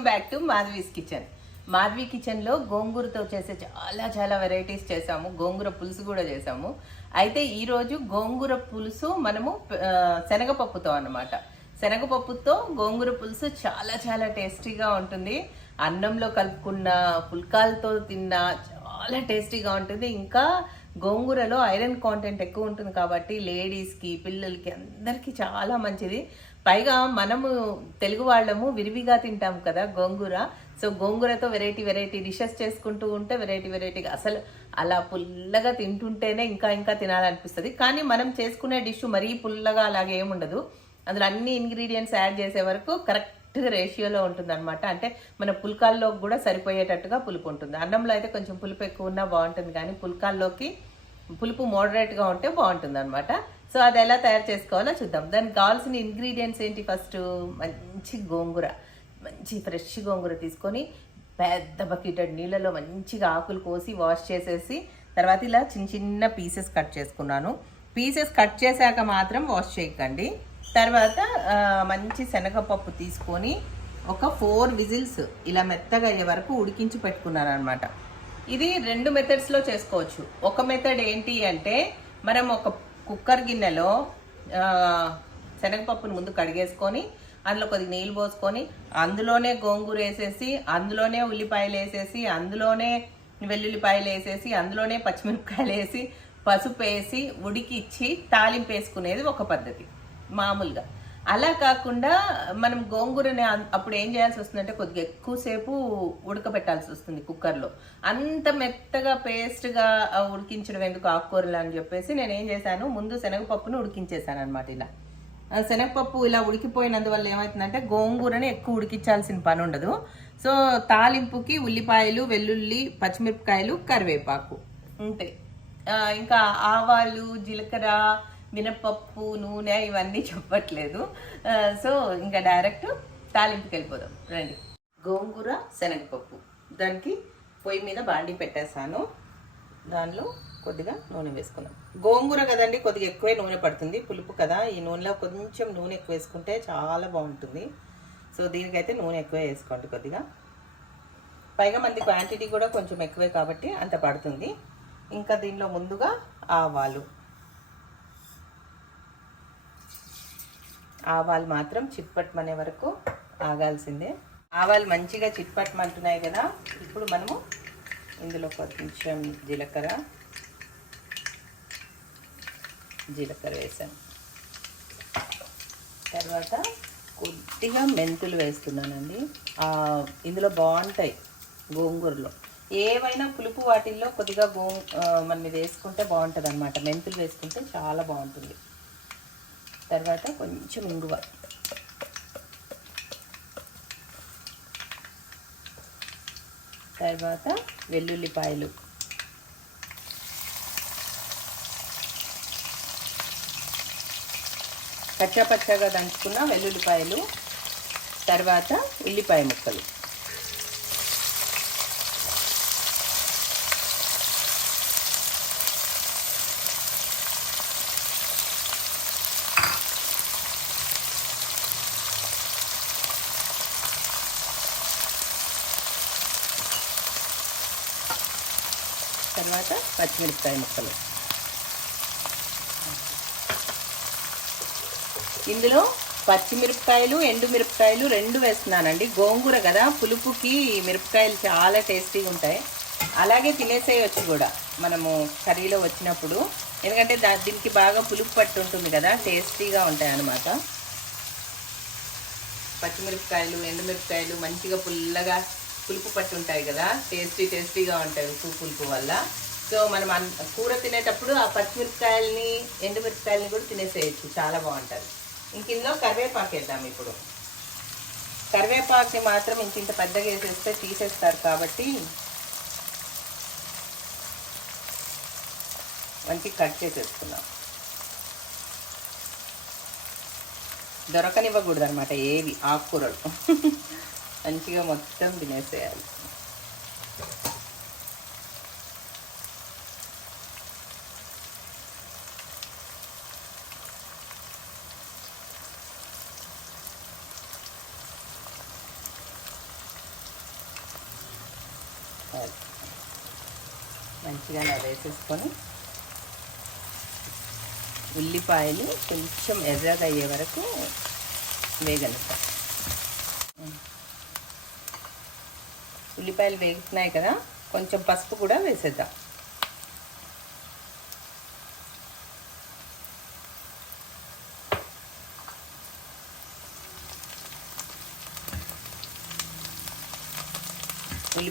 Welcome back to Madhavi's kitchen. Madhavi కిచెన్లో గోంగూరతో చేసే చాలా చాలా వెరైటీస్ చేసాము. గోంగూర పులుసు కూడా చేసాము. అయితే ఈరోజు గోంగూర పులుసు మనము శనగపప్పుతో అన్నమాట. శనగపప్పుతో గోంగూర పులుసు చాలా చాలా టేస్టీగా ఉంటుంది. అన్నంలో కలుపుకున్న పుల్కాలతో తిన్నా చాలా టేస్టీగా ఉంటుంది. ఇంకా గోంగూరలో ఐరన్ కాంటెంట్ ఎక్కువ ఉంటుంది కాబట్టి లేడీస్కి పిల్లలకి అందరికీ చాలా మంచిది. పైగా మనము తెలుగు వాళ్ళము విరివిగా తింటాం కదా గోంగూర. సో గోంగూరతో వెరైటీ వెరైటీ డిషెస్ చేసుకుంటూ ఉంటే వెరైటీ వెరైటీగా అసలు అలా పుల్లగా తింటుంటేనే ఇంకా ఇంకా తినాలనిపిస్తుంది. కానీ మనం చేసుకునే డిష్ మరీ పుల్లగా అలాగే ఏముండదు అందులో అన్ని ఇంగ్రీడియంట్స్ యాడ్ చేసే వరకు కరెక్ట్గా రేషియోలో ఉంటుంది అనమాట అంటే మన పుల్కాల్లో కూడా సరిపోయేటట్టుగా పులుపు ఉంటుంది. అన్నంలో అయితే కొంచెం పులుపు ఎక్కువ ఉన్నా బాగుంటుంది. కానీ పుల్కాల్లోకి పులుపు మోడరేట్గా ఉంటే బాగుంటుంది అనమాట సో అది ఎలా తయారు చేసుకోవాలో చూద్దాం. దానికి కావాల్సిన ఇంగ్రీడియంట్స్ ఏంటి ఫస్ట్? మంచి గోంగూర. మంచి ఫ్రెష్ గోంగూర తీసుకొని పెద్ద బకెటెడ్ నీళ్ళలో మంచిగా ఆకులు కోసి వాష్ చేసేసి తర్వాత ఇలా చిన్న చిన్న పీసెస్ కట్ చేసుకున్నాను. పీసెస్ కట్ చేశాక మాత్రం వాష్ చేయకండి. తర్వాత మంచి శనగపప్పు తీసుకొని ఒక ఫోర్ విజిల్స్ ఇలా మెత్తగా అయ్యే వరకు ఉడికించి పెట్టుకున్నాను అనమాట ఇది రెండు మెథడ్స్లో చేసుకోవచ్చు. ఒక మెథడ్ ఏంటి అంటే మనం ఒక కుక్కర్ గిన్నెలో శనగపప్పును ముందు కడిగేసుకొని అందులో కొద్దిగా నీళ్ళు పోసుకొని అందులోనే గోంగూర వేసేసి అందులోనే ఉల్లిపాయలు వేసేసి అందులోనే వెల్లుల్లిపాయలు వేసేసి అందులోనే పచ్చిమిరపకాయలు వేసి పసుపు వేసి ఉడికిచ్చి తాలింపు వేసుకునేది ఒక పద్ధతి మామూలుగా. అలా కాకుండా మనం గోంగూరని అప్పుడు ఏం చేయాల్సి వస్తుందంటే కొద్దిగా ఎక్కువసేపు ఉడకబెట్టాల్సి వస్తుంది కుక్కర్లో. అంత మెత్తగా పేస్ట్గా ఉడికించడం ఎందుకు ఆకుకూరలు అని చెప్పేసి నేను ఏం చేశాను ముందు శనగపప్పును ఉడికించేసాను అనమాట ఇలా శనగపప్పు ఇలా ఉడికిపోయినందువల్ల ఏమవుతుందంటే గోంగూరని ఎక్కువ ఉడికించాల్సిన పని ఉండదు సో తాలింపుకి ఉల్లిపాయలు వెల్లుల్లి పచ్చిమిరపకాయలు కరివేపాకు. ఉంటాయి ఇంకా ఆవాలు జీలకర్ర మినపప్పు నూనె ఇవన్నీ చెప్పట్లేదు. సో ఇంకా డైరెక్ట్ తాలింపుకి వెళ్ళిపోదాం. రండి. గోంగూర శనగపప్పు. దానికి పొయ్యి మీద బాండి పెట్టేశాను. దానిలో కొద్దిగా నూనె వేసుకున్నాం గోంగూర కదండి కొద్దిగా ఎక్కువే నూనె పడుతుంది. పులుపు కదా ఈ నూనెలో కొంచెం నూనె ఎక్కువ వేసుకుంటే చాలా బాగుంటుంది. సో దీనికైతే నూనె ఎక్కువే వేసుకోండి కొద్దిగా. పైగా మంది క్వాంటిటీ కూడా కొంచెం ఎక్కువే కాబట్టి అంత పడుతుంది. ఇంకా దీనిలో ముందుగా ఆవాలు. ఆవాలు మాత్రం చిట్పట్మనే వరకు ఆగాల్సిందే. ఆవాలు మంచిగా చిట్పట్టమంటున్నాయి కదా ఇప్పుడు మనము ఇందులో కొంచెం జీలకర్ర జీలకర్ర వేసాం. తర్వాత కొద్దిగా మెంతులు వేస్తున్నానండి. ఇందులో బాగుంటాయి గోంగూరలో. ఏవైనా పులుపు వాటిల్లో కొద్దిగా గో మనం ఇది వేసుకుంటే బాగుంటుంది అనమాట మెంతులు వేసుకుంటే చాలా బాగుంటుంది. తర్వాత కొంచెం ఇంగువ. తర్వాత వెల్లుల్లిపాయలు. పచ్చ పచ్చగా దంచుకున్న వెల్లుల్లిపాయలు. తర్వాత ఉల్లిపాయ ముక్కలు తర్వాత పచ్చిమిరపకాయ ముక్కలు. ఇందులో పచ్చిమిరపకాయలు ఎండు మిరపకాయలు రెండు వేస్తున్నానండి. గోంగూర కదా పులుపుకి మిరపకాయలు చాలా టేస్టీగా ఉంటాయి. అలాగే తినేసేయచ్చు కూడా. మనము కర్రీలో వచ్చినప్పుడు. ఎందుకంటే దా దీనికి బాగా పులుపు పట్టు ఉంటుంది కదా టేస్టీగా ఉంటాయి అన్నమాట. పచ్చిమిరపకాయలు ఎండుమిరపకాయలు మంచిగా పుల్లగా పులుపు పట్టు ఉంటాయి కదా టేస్టీ టేస్టీగా ఉంటాయి ఉప్పు పులుపు వల్ల. సో మనం కూర తినేటప్పుడు ఆ పచ్చిమిరపకాయలని ఎండుమిరపకాయలని కూడా తినేసేయచ్చు. చాలా బాగుంటుంది. ఇంక ఇందులో కరివేపాకు వేద్దాం ఇప్పుడు. కరివేపాకుని మాత్రం ఇంక ఇంత పెద్దగా వేసేస్తే తీసేస్తారు కాబట్టి మంచి కట్ చేసేసుకున్నాం దొరకనివ్వకూడదు అనమాట ఏవి ఆకుకూరలు. మంచిగా మొత్తం తినేసేయాలి. మంచిగా అలా వేసేసుకొని ఉల్లిపాయలు కొంచెం ఎర్రగా అయ్యే వరకు వేగనిస్తాం ఉల్లిపాయలు వేగుతున్నాయి కదా కొంచెం పసుపు కూడా వేసేద్దాం.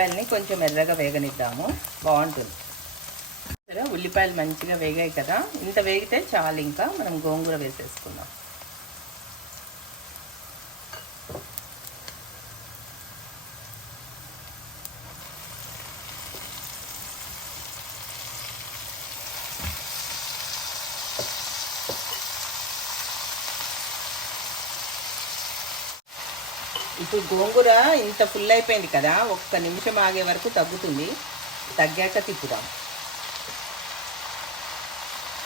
ఉల్లిపాయలని కొంచెం ఎర్రగా వేగనిద్దాము. బాగుంటుంది. సరే ఉల్లిపాయలు మంచిగా వేగాయి కదా. ఇంత వేగితే చాలు ఇంకా. మనం గోంగూర వేసేసుకుందాం. ఇప్పుడు గోంగూర ఇంత ఫుల్ అయిపోయింది కదా ఒక్క నిమిషం ఆగే వరకు తగ్గుతుంది. తగ్గాక తిప్పుదాం.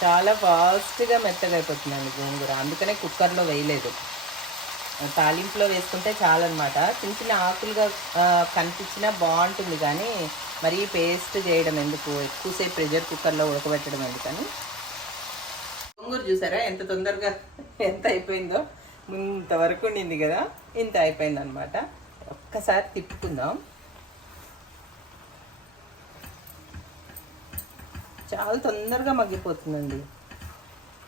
చాలా ఫాస్ట్గా మెత్తగా అయిపోతుందండి గోంగూర. అందుకనే కుక్కర్లో వేయలేదు. తాలింపులో వేసుకుంటే చాలన్నమాట. చిన్న చిన్న ఆకులుగా కనిపించినా బాగుంటుంది కానీ మరీ పేస్ట్ చేయడం ఎందుకు? ఎక్కువసేపు ప్రెషర్ కుక్కర్లో ఉడకబెట్టడం ఎందుకని? గోంగూర చూసారా ఎంత తొందరగా ఎంత అయిపోయిందో? ఇంతవరకు ఉండింది కదా? ఇంత అయిపోయింది అనమాట ఒక్కసారి తిప్పుకుందాం. చాలా తొందరగా మగ్గిపోతుందండి.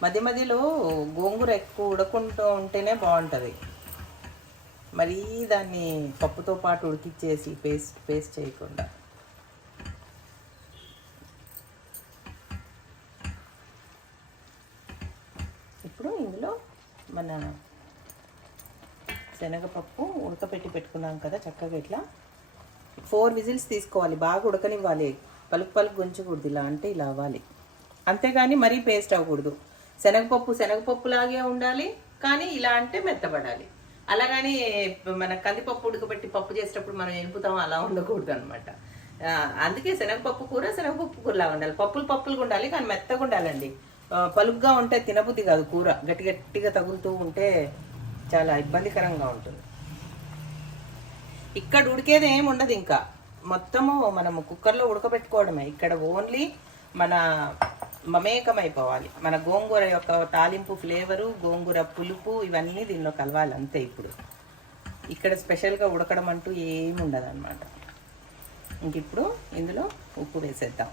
మధ్య మధ్యలో గోంగూర ఎక్కువ ఉడకుంటూ ఉంటేనే బాగుంటుంది. మరీ దాన్ని పప్పుతో పాటు ఉడికిచ్చేసి పేస్ట్ పేస్ట్ చేయకుండా ఇప్పుడు ఇందులో మన శనగపప్పు ఉడకపెట్టి పెట్టుకున్నాం కదా చక్కగా ఇట్లా. ఫోర్ విజిల్స్ తీసుకోవాలి బాగా ఉడకనివ్వాలి. పలుకు పలుకు గుంచకూడదు ఇలా అంటే ఇలా అవ్వాలి. అంతేగాని మరీ పేస్ట్ అవ్వకూడదు. శనగపప్పు శనగపప్పు లాగే ఉండాలి కానీ ఇలా అంటే మెత్తబడాలి. అలాగని మన కందిపప్పు ఉడకబెట్టి పప్పు చేసేటప్పుడు మనం ఎనుపుతాం అలా ఉండకూడదు అనమాట అందుకే శనగపప్పు కూర శనగపప్పు కూరలా ఉండాలి. పప్పులు పప్పులుగా ఉండాలి కానీ మెత్తగా ఉండాలండి. పలుగ్గా ఉంటే తినబుద్ధి కాదు కూర. గట్టి గట్టిగా తగులుతూ ఉంటే చాలా ఇబ్బందికరంగా ఉంటుంది. ఇక్కడ ఉడికేది ఏమి ఉండదు ఇంకా. మొత్తము మనము కుక్కర్లో ఉడకబెట్టుకోవడమే. ఇక్కడ ఓన్లీ మన మమేకమైపోవాలి. మన గోంగూర యొక్క తాలింపు ఫ్లేవరు గోంగూర పులుపు ఇవన్నీ దీనిలో కలవాలి అంతే ఇప్పుడు. ఇక్కడ స్పెషల్గా ఉడకడం అంటూ ఏమి ఉండదు అనమాట ఇంక ఇప్పుడు ఇందులో ఉప్పు వేసేద్దాం.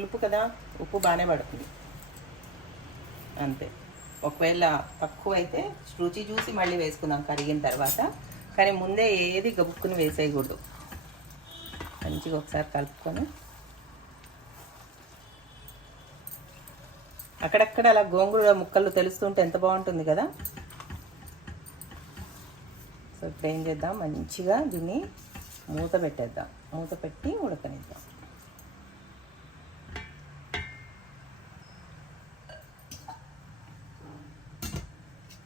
పులుపు కదా ఉప్పు బాగానే పడుతుంది. అంతే. ఒకవేళ తక్కువ అయితే రుచి చూసి మళ్ళీ వేసుకుందాం కరిగిన తర్వాత. కానీ ముందే ఏది గబుక్కుని వేసేయకూడదు. మంచిగా ఒకసారి కలుపుకొని. అక్కడక్కడ అలా గోంగూర ముక్కలు తెలుస్తుంటే ఎంత బాగుంటుంది కదా. సో ఇప్పుడు ఏం చేద్దాం? మంచిగా దీన్ని మూత పెట్టేద్దాం. మూత పెట్టి ఉడకనిద్దాం.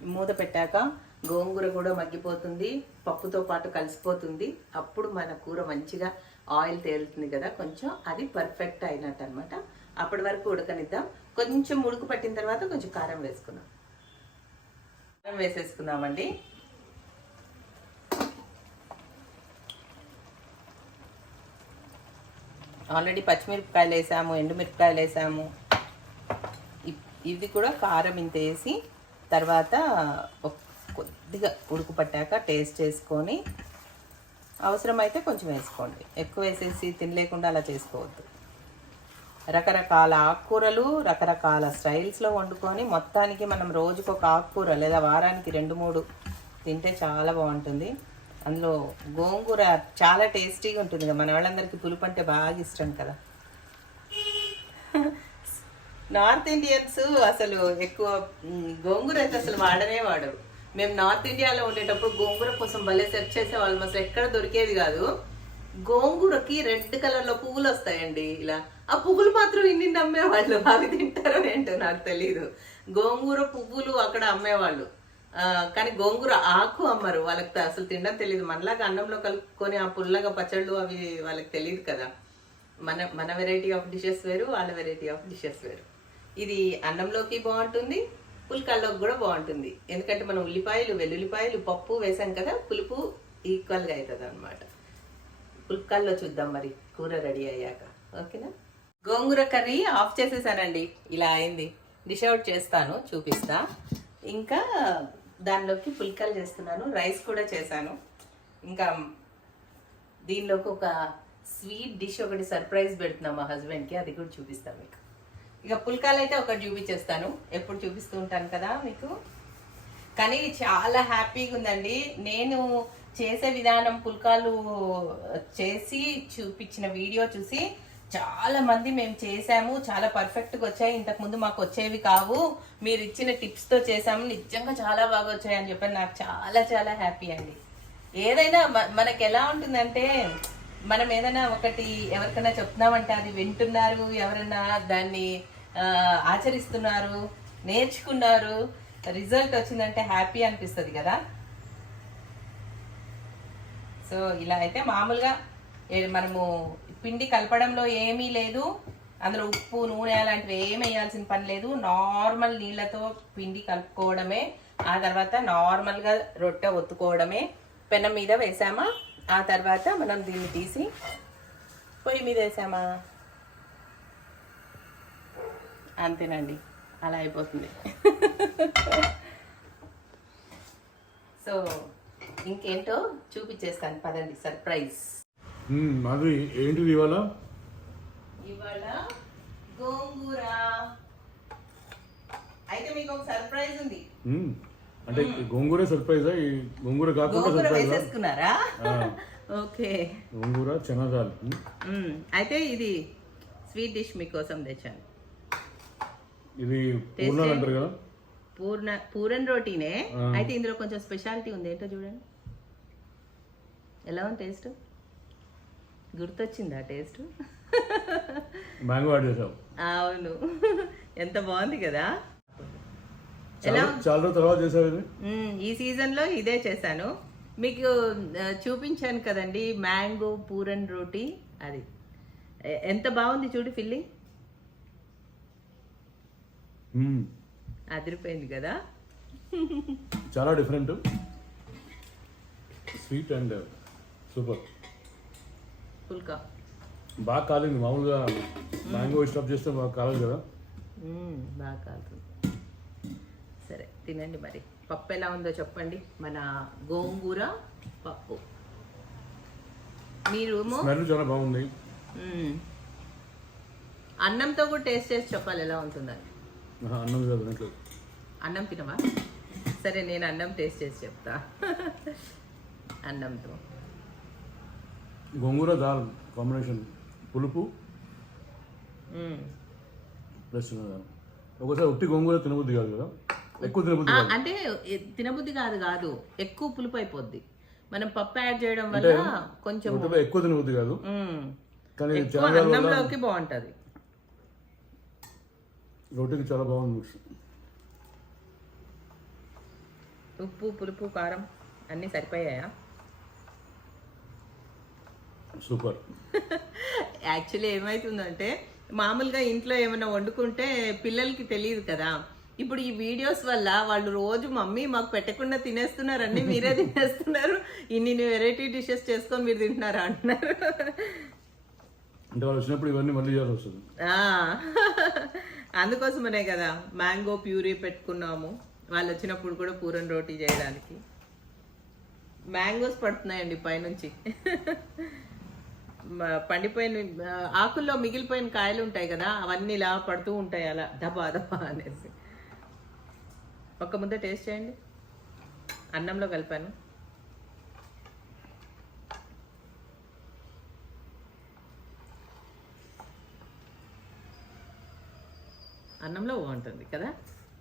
మూత పెట్టాక గోంగూర కూడా మగ్గిపోతుంది పప్పుతో పాటు కలిసిపోతుంది. అప్పుడు మన కూర మంచిగా ఆయిల్ తేలుతుంది కదా కొంచెం అది పర్ఫెక్ట్ అయినట్టు అనమాట అప్పటి వరకు ఉడకనిద్దాం. కొంచెం ఉడుకు పట్టిన తర్వాత కొంచెం కారం వేసుకుందాం. కారం వేసేసుకుందామండి. ఆల్రెడీ పచ్చిమిరపకాయలు వేసాము ఎండుమిరపకాయలు వేసాము. ఇ- ఇది కూడా కారం ఇంత వేసి తర్వాత కొద్దిగా ఉడుకు పట్టాక టేస్ట్ చేసుకొని అవసరమైతే కొంచెం వేసుకోండి. ఎక్కువ వేసేసి తినలేకుండా అలా చేసుకోవద్దు. రకరకాల ఆకుకూరలు రకరకాల స్టైల్స్లో వండుకొని మొత్తానికి మనం రోజుకు ఒక ఆకుకూర లేదా వారానికి రెండు మూడు తింటే చాలా బాగుంటుంది. అందులో గోంగూర చాలా టేస్టీగా ఉంటుంది కదా. మన వాళ్ళందరికీ పులుపు అంటే బాగా ఇష్టం కదా. నార్త్ ఇండియన్స్ అసలు ఎక్కువ గోంగూర అయితే అసలు వాడనే వాడరు మేము నార్త్ ఇండియాలో ఉండేటప్పుడు గోంగూర కోసం భలే సెర్చ్ చేసేవాళ్ళం. అసలు ఎక్కడ దొరికేది కాదు. గోంగూరకి రెడ్ కలర్లో పువ్వులు వస్తాయండి ఇలా. ఆ పువ్వులు మాత్రం ఇన్ని అమ్మేవాళ్ళు అవి తింటారో ఏంటో నాకు తెలియదు గోంగూర పువ్వులు అక్కడ అమ్మేవాళ్ళు. కానీ గోంగూర ఆకు అమ్మరు. వాళ్ళకి అసలు తినడం తెలియదు మనలాగా అన్నంలో కలుపుకొని ఆ పుల్లగా పచ్చళ్ళు అవి వాళ్ళకి తెలియదు కదా. మన మన వెరైటీ ఆఫ్ డిషెస్ వేరు వాళ్ళ వెరైటీ ఆఫ్ డిషెస్ వేరు. ఇది అన్నంలోకి బాగుంటుంది పుల్కాల్లోకి కూడా బాగుంటుంది. ఎందుకంటే మనం ఉల్లిపాయలు వెల్లుల్లిపాయలు పప్పు వేసాం కదా పులుపు ఈక్వల్గా అవుతుంది అనమాట పుల్కాల్లో చూద్దాం మరి కూర రెడీ అయ్యాక. ఓకేనా? గోంగూర కర్రీ ఆఫ్ చేసేసానండి. ఇలా అయింది. డిష్ అవుట్ చేస్తాను చూపిస్తా. ఇంకా దానిలోకి పుల్కాలు చేస్తున్నాను రైస్ కూడా చేశాను. ఇంకా దీనిలోకి ఒక స్వీట్ డిష్ ఒకటి సర్ప్రైజ్ పెడుతున్నాం మా హస్బెండ్కి అది కూడా చూపిస్తాను మీకు. ఇక పుల్కాలు అయితే ఒకటి చూపించేస్తాను. ఎప్పుడు చూపిస్తూ ఉంటాను కదా మీకు. కానీ చాలా హ్యాపీగా ఉందండి. నేను చేసే విధానం పుల్కాలు చేసి చూపించిన వీడియో చూసి చాలా మంది మేము చేసాము. చాలా పర్ఫెక్ట్గా వచ్చాయి. ఇంతకుముందు మాకు వచ్చేవి కావు. మీరు ఇచ్చిన టిప్స్తో చేసాము. నిజంగా చాలా బాగా వచ్చాయి అని చెప్పి నాకు చాలా చాలా హ్యాపీ అండి. ఏదైనా మనకు మనకి ఎలా ఉంటుందంటే మనం ఏదైనా ఒకటి ఎవరికైనా చెప్తున్నామంటే అది వింటున్నారు. ఎవరన్నా దాన్ని ఆచరిస్తున్నారు నేర్చుకున్నారు రిజల్ట్ వచ్చిందంటే హ్యాపీ అనిపిస్తుంది కదా? సో ఇలా అయితే మామూలుగా మనము పిండి కలపడంలో ఏమీ లేదు అందులో ఉప్పు నూనె అలాంటివి ఏమి వేయాల్సిన పని లేదు నార్మల్ నీళ్ళతో పిండి కలుపుకోవడమే ఆ తర్వాత నార్మల్గా రొట్టె ఒత్తుకోవడమే పెనం మీద వేసామా ఆ తర్వాత మనం దీన్ని తీసి పొయ్యి మీద వేసామా? అంతేనండి. అలా అయిపోతుంది. సో ఇంకేంటో చూపించేస్తాను పదండి సర్ప్రైజ్. మాధవి ఏంటిది ఇవాళ? ఇవాళ గోంగూర. అయితే మీకు ఒక సర్ప్రైజ్ ఉంది. అంటే గోంగూర సర్ప్రైజా? గోంగూర కాకుండా సర్ప్రైజా? వేసేసుకున్నారా? ఓకే. గోంగూర. మ్మ్. అయితే ఇది స్వీట్ డిష్ మీకోసం తెచ్చాను. ఇది పూర్ణాలు అంటారు కదా? పూర్ణ పూరన్ రోటీనే. అయితే ఇందులో కొంచెం స్పెషాలిటీ ఉంది. ఏంటో చూడండి. ఎలా ఉంది టేస్ట్ గుర్తొచ్చిందా టేస్ట్ మ్యాంగో యాడ్ చేసాం అవును. ఎంత బాగుంది కదా? చాలా రోజుల తర్వాత చేసావు ఇది? ఈ చేశాను. మీకు చూపించాను కదండి మ్యాంగో పూరన్ రోటీ అది. ఎంత బాగుంది చూడు ఫిల్లింగ్ అదిరిపోయింది కదా? చాలా డిఫరెంట్ స్వీట్ అండ్ సూపర్ పుల్కా. బాగా కాలింది మామూలుగా మ్యాంగో స్టఫ్ చేస్తే బాగా కాలేదు కదా? మ్మ్, బాగా కాలుతుంది సరే తినండి మరి. పప్పు ఎలా ఉందో చెప్పండి. మన గోంగూర పప్పు. మీరు స్మెల్ చాలా బాగుంది. అన్నంతో కూడా టేస్ట్ చేసి చెప్పాలి ఎలా ఉంటుందని. అన్నం తినట్లేదు అన్నం తినవా? సరే నేను అన్నం టేస్ట్ చేసి చెప్తా. అన్నంతో. గోంగూర దాల్ కాంబినేషన్. పులుపు. ప్లస్ ఒకసారి ఉట్టి గోంగూర తినబుద్ధి కాదు కదా? ఎక్కువ తినబుద్ధి అంటే తినబుద్ధి కాదు కాదు. ఎక్కువ పులుపు అయిపోద్ది. మనం పప్పు యాడ్ చేయడం వల్ల కొంచెం ఎక్కువ తినబుద్ధి కాదు. కానీ అన్నంలోకి బాగుంటది. రొట్టెకి చాలా బాగుంది మిక్స్ ఉప్పు పులుపు కారం అన్నీ సరిపోయాయా? సూపర్. యాక్చువల్లీ ఏమవుతుందంటే మామూలుగా ఇంట్లో ఏమైనా వండుకుంటే పిల్లలకి తెలియదు కదా. ఇప్పుడు ఈ వీడియోస్ వల్ల వాళ్ళు రోజు మమ్మీ మాకు పెట్టకుండా తినేస్తున్నారు అన్ని మీరే తినేస్తున్నారు. ఇన్ని వెరైటీ డిషెస్ చేసుకొని మీరు తింటున్నారా అంటున్నారు. అంటే వాళ్ళు వచ్చినప్పుడు ఇవన్నీ మళ్ళీ చేయాల్సి వస్తుంది. అందుకోసమనే కదా మ్యాంగో ప్యూరీ పెట్టుకున్నాము. వాళ్ళు వచ్చినప్పుడు కూడా పూరన్ రోటీ చేయడానికి. మ్యాంగోస్ పడుతున్నాయండి పైనుంచి. పండిపోయిన ఆకుల్లో మిగిలిపోయిన కాయలు ఉంటాయి కదా అవన్నీ ఇలా పడుతూ ఉంటాయి అలా దబా దబా అనేసి. ఒక్క ముద్ద టేస్ట్ చేయండి. అన్నంలో కలిపాను. అన్నంలో బాగుంటుంది కదా?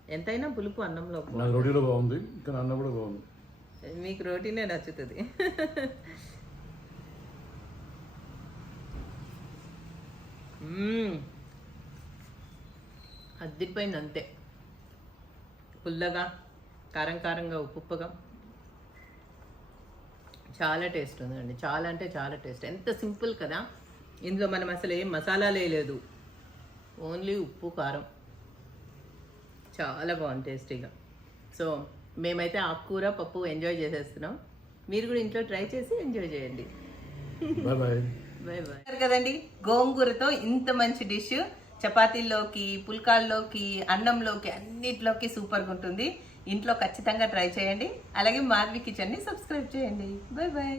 ఎంతైనా పులుపు అన్నంలో. నాకు రొట్టెలో బాగుంది కానీ అన్నం కూడా బాగుంది. మీకు రోటీనే నచ్చుతుంది. మ్మ్. అద్దిపోయింది అంతే. పుల్లగా కారం కారంగా ఉప్పు ఉప్పుగా చాలా టేస్ట్ ఉందండి. చాలా అంటే చాలా టేస్ట్. ఎంత సింపుల్ కదా? ఇందులో మనం అసలు ఏం మసాలాలే లేదు ఓన్లీ ఉప్పు కారం. చాలా బాగుంది టేస్టీగా. సో మేమైతే ఆకుకూర పప్పు ఎంజాయ్ చేసేస్తున్నాం. మీరు కూడా ఇంట్లో ట్రై చేసి ఎంజాయ్ చేయండి. బాయ్ బాయ్ బాయ్ బాయ్ కదండి గోంగూరతో ఇంత మంచి డిష్ చపాతీల్లోకి పుల్కాల్లోకి అన్నంలోకి అన్నిట్లోకి సూపర్గా ఉంటుంది. ఇంట్లో ఖచ్చితంగా ట్రై చేయండి. అలాగే మాధవి కిచెన్ని సబ్స్క్రైబ్ చేయండి. Bye bye